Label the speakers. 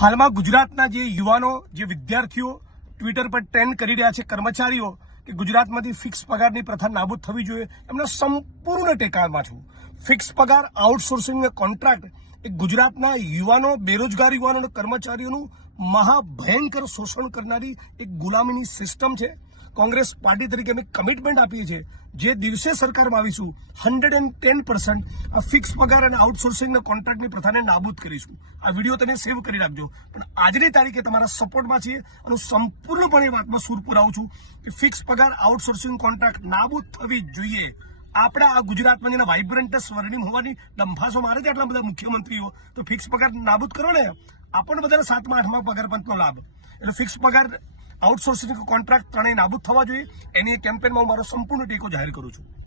Speaker 1: હાલમાં ગુજરાતના જે યુવાનો, જે વિદ્યાર્થીઓ ટ્વિટર પર ટ્રેન્ડ કરી રહ્યા છે, કર્મચારીઓ, કે ગુજરાતમાંથી ફિક્સ પગારની પ્રથા નાબૂદ થવી જોઈએ, એમના સંપૂર્ણ ટેકામાં છું. ફિક્સ પગાર આઉટસોર્સિંગ કોન્ટ્રાક્ટ એ ગુજરાતના યુવાનો, બેરોજગાર યુવાનો અને કર્મચારીઓનું મહાભયંકર શોષણ કરનારી એક ગુલામીની સિસ્ટમ છે. કોંગ્રેસ પાર્ટી તરીકે અમે કમિટમેન્ટ આપીએ છીએ. જે દિવસે સરકારમાં આવીશું hundred and ten percent fix પગાર અને આઉટસોર્સિંગના કોન્ટ્રાક્ટની પ્રથાને નાબૂદ કરીશું. આ વીડિયો તમે સેવ કરી રાખજો. પણ આજની તારીખે તમારા સપોર્ટમાં છીએ અને સંપૂર્ણપણે વાતમાં સુર પુરાવું છું કે ફિક્સ પગાર આઉટસોર્સિંગ કોન્ટ્રાક્ટ નાબૂદ થવી જોઈએ. આપણા આ ગુજરાતમાં જેના વાઇબ્રન્ટ સ્વર્ણિમ હોવાની ડંફાસો મારે છે આટલા બધા મુખ્યમંત્રીઓ. તો ફિક્સ પગાર નાબૂદ કરો ને. આપણને બધાને સાતમા, આઠમા પગાર પંચનો લાભ. એટલે ફિક્સ પગાર આઉટસોર્સિંગ કોન્ટ્રાક્ટ ત્રણેય નાબૂદ થવા જોઈએ. એની કેમ્પેનમાં હું મારો સંપૂર્ણ ટેકો જાહેર કરું છું.